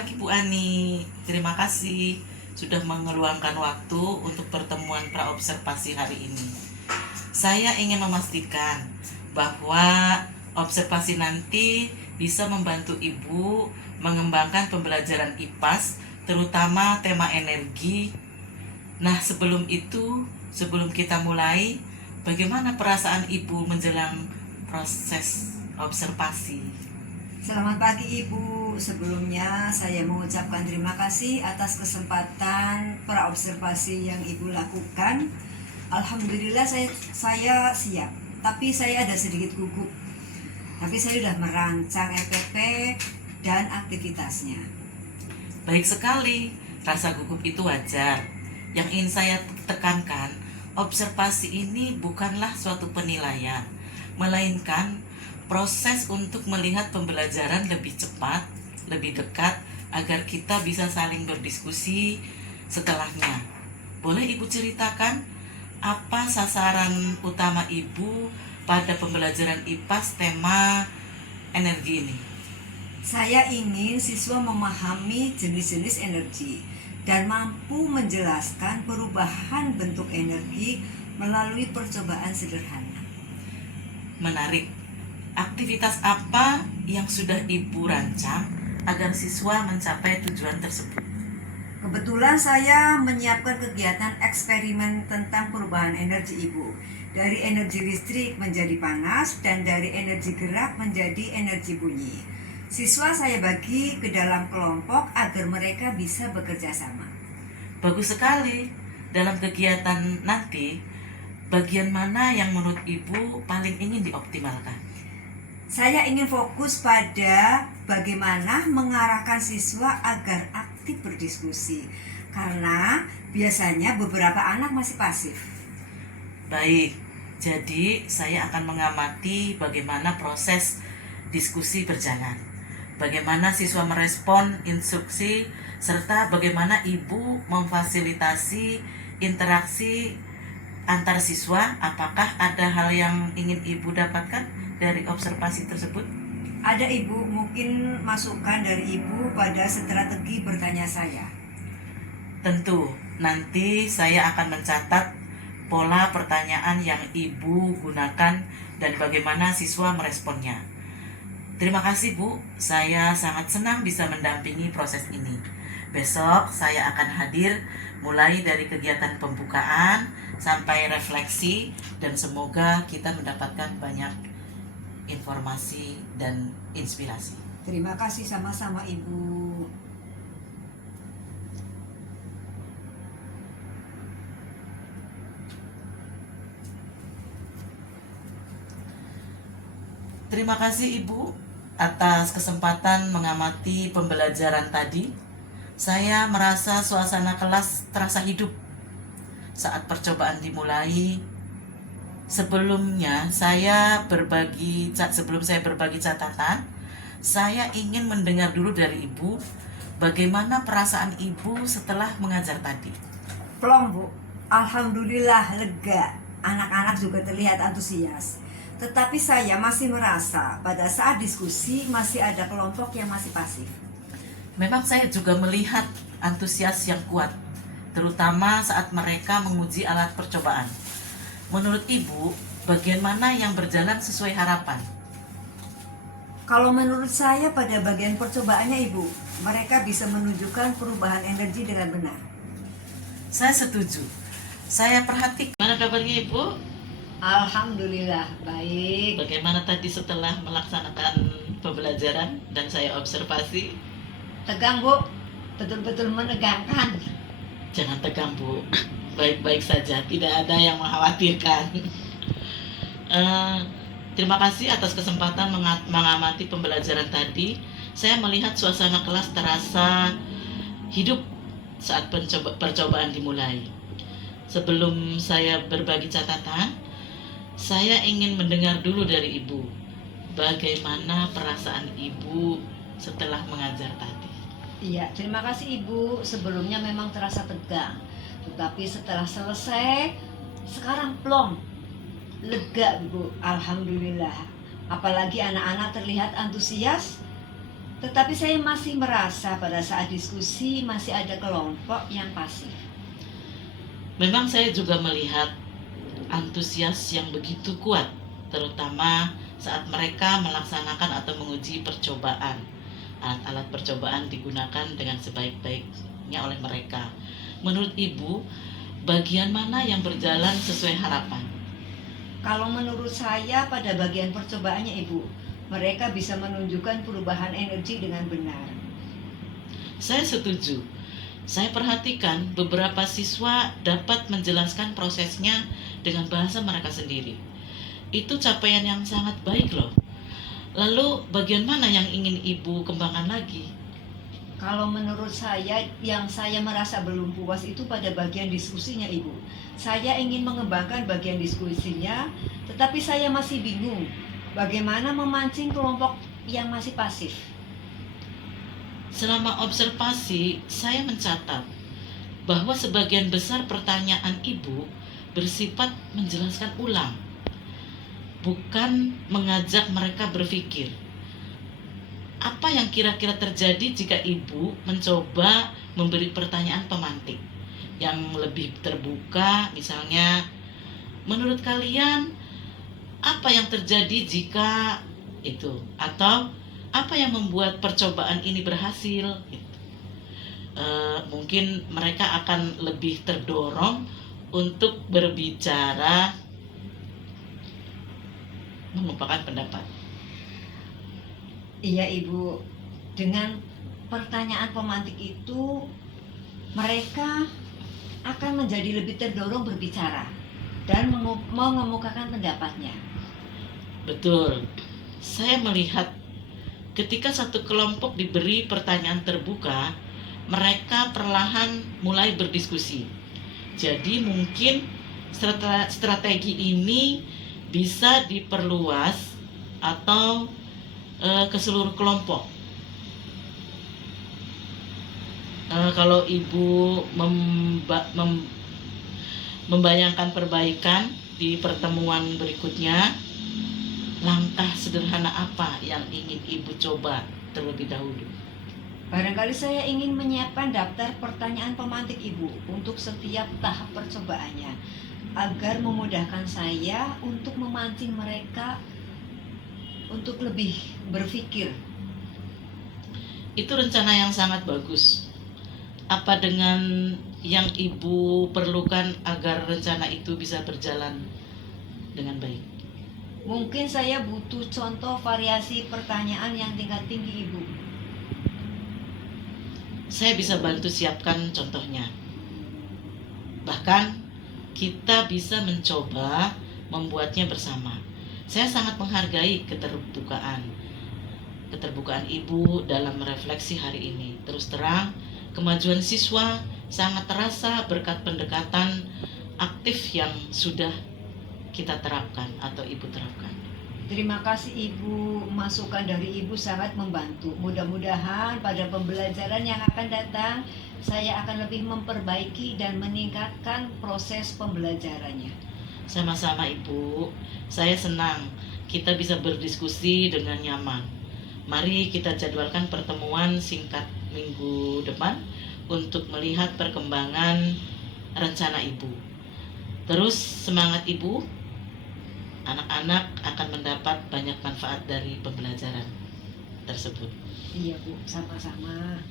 Pagi Bu Ani, terima kasih sudah mengeluangkan waktu untuk pertemuan praobservasi hari ini. Saya ingin memastikan bahwa observasi nanti bisa membantu Ibu mengembangkan pembelajaran IPAS, terutama tema energi. Nah, sebelum kita mulai, bagaimana perasaan Ibu menjelang proses observasi? Selamat pagi Ibu. Sebelumnya saya mengucapkan terima kasih atas kesempatan praobservasi yang Ibu lakukan. Alhamdulillah saya siap, tapi saya ada sedikit gugup. Tapi saya sudah merancang RPP dan aktivitasnya. Baik sekali, rasa gugup itu wajar. Yang ingin saya tekankan, observasi ini bukanlah suatu penilaian, melainkan proses untuk melihat pembelajaran lebih cepat, lebih dekat, agar kita bisa saling berdiskusi setelahnya. Boleh Ibu ceritakan apa sasaran utama Ibu pada pembelajaran IPAS tema energi ini? Saya ingin siswa memahami jenis-jenis energi dan mampu menjelaskan perubahan bentuk energi melalui percobaan sederhana. Menarik. Aktivitas apa yang sudah Ibu rancang agar siswa mencapai tujuan tersebut? Kebetulan saya menyiapkan kegiatan eksperimen tentang perubahan energi Ibu. Dari energi listrik menjadi panas dan dari energi gerak menjadi energi bunyi. Siswa saya bagi ke dalam kelompok agar mereka bisa bekerja sama. Bagus sekali. Dalam kegiatan nanti, bagian mana yang menurut Ibu paling ingin dioptimalkan? Saya ingin fokus pada bagaimana mengarahkan siswa agar aktif berdiskusi. Karena biasanya beberapa anak masih pasif. Baik, jadi saya akan mengamati bagaimana proses diskusi berjalan, bagaimana siswa merespon instruksi, serta bagaimana Ibu memfasilitasi interaksi antar siswa. Apakah ada hal yang ingin Ibu dapatkan dari observasi tersebut? Ada Ibu, mungkin masukan dari Ibu pada strategi bertanya saya. Tentu, nanti saya akan mencatat pola pertanyaan yang Ibu gunakan dan bagaimana siswa meresponnya. Terima kasih Bu, saya sangat senang bisa mendampingi proses ini. Besok saya akan hadir mulai dari kegiatan pembukaan sampai refleksi, dan semoga kita mendapatkan banyak informasi dan inspirasi. Terima kasih sama-sama Ibu. Terima kasih Ibu atas kesempatan mengamati pembelajaran tadi. Saya merasa suasana kelas terasa hidup saat percobaan dimulai. Sebelum saya berbagi catatan, saya ingin mendengar dulu dari Ibu bagaimana perasaan Ibu setelah mengajar tadi. Plong Bu, Alhamdulillah lega. Anak-anak juga terlihat antusias. Tetapi saya masih merasa pada saat diskusi masih ada kelompok yang masih pasif. Memang saya juga melihat antusias yang kuat, terutama saat mereka menguji alat percobaan. Menurut Ibu, bagian mana yang berjalan sesuai harapan? Kalau menurut saya pada bagian percobaannya Ibu, mereka bisa menunjukkan perubahan energi dengan benar. Saya setuju. Saya perhatikan. Mana kabarnya Ibu? Alhamdulillah, baik. Bagaimana tadi setelah melaksanakan pembelajaran dan saya observasi? Tegang Bu, betul-betul menegangkan. Jangan tegang Bu, baik-baik saja, tidak ada yang mengkhawatirkan. Terima kasih atas kesempatan mengamati pembelajaran tadi. Saya melihat suasana kelas terasa hidup saat percobaan dimulai. Sebelum saya berbagi catatan, saya ingin mendengar dulu dari Ibu. Bagaimana perasaan Ibu setelah mengajar tadi? Iya, terima kasih Ibu. Sebelumnya memang terasa tegang, tetapi setelah selesai, sekarang plong, lega Bu. Alhamdulillah. Apalagi anak-anak terlihat antusias Tetapi saya masih merasa pada saat diskusi masih ada kelompok yang pasif. Memang saya juga melihat antusias yang begitu kuat, terutama saat mereka melaksanakan atau menguji percobaan. Alat-alat percobaan digunakan dengan sebaik-baiknya oleh mereka. Menurut Ibu, bagian mana yang berjalan sesuai harapan? Kalau menurut saya pada bagian percobaannya Ibu, mereka bisa menunjukkan perubahan energi dengan benar. Saya setuju. Saya perhatikan beberapa siswa dapat menjelaskan prosesnya dengan bahasa mereka sendiri. Itu capaian yang sangat baik loh. Lalu bagian mana yang ingin Ibu kembangkan lagi? Kalau menurut saya, yang saya merasa belum puas itu pada bagian diskusinya Ibu. Saya ingin mengembangkan bagian diskusinya, tetapi saya masih bingung bagaimana memancing kelompok yang masih pasif. Selama observasi, saya mencatat bahwa sebagian besar pertanyaan Ibu bersifat menjelaskan ulang, bukan mengajak mereka berpikir. Apa yang kira-kira terjadi jika Ibu mencoba memberi pertanyaan pemantik yang lebih terbuka, misalnya, menurut kalian apa yang terjadi jika itu, atau apa yang membuat percobaan ini berhasil? Gitu. Mungkin mereka akan lebih terdorong untuk berbicara, mengumpulkan pendapat. Iya Ibu, dengan pertanyaan pemantik itu mereka akan menjadi lebih terdorong berbicara dan mengemukakan pendapatnya. Betul. Saya melihat ketika satu kelompok diberi pertanyaan terbuka, mereka perlahan mulai berdiskusi. Jadi mungkin strategi ini bisa diperluas atau ke seluruh kelompok. Kalau Ibu membayangkan perbaikan di pertemuan berikutnya, langkah sederhana apa yang ingin Ibu coba terlebih dahulu? Barangkali saya ingin menyiapkan daftar pertanyaan pemantik Ibu untuk setiap tahap percobaannya, agar memudahkan saya untuk memancing mereka untuk lebih berpikir. Itu rencana yang sangat bagus. Apa dengan yang Ibu perlukan agar rencana itu bisa berjalan dengan baik? Mungkin saya butuh contoh variasi pertanyaan yang tingkat tinggi Ibu. Saya bisa bantu siapkan contohnya. Bahkan kita bisa mencoba membuatnya bersama. Saya sangat menghargai keterbukaan Ibu dalam merefleksi hari ini. Terus terang, kemajuan siswa sangat terasa berkat pendekatan aktif yang sudah kita terapkan atau Ibu terapkan. Terima kasih Ibu, masukan dari Ibu sangat membantu. Mudah-mudahan pada pembelajaran yang akan datang, saya akan lebih memperbaiki dan meningkatkan proses pembelajarannya. Sama-sama Ibu, saya senang kita bisa berdiskusi dengan nyaman. Mari kita jadwalkan pertemuan singkat minggu depan untuk melihat perkembangan rencana Ibu. Terus semangat Ibu, anak-anak akan mendapat banyak manfaat dari pembelajaran tersebut. Iya Bu, sama-sama.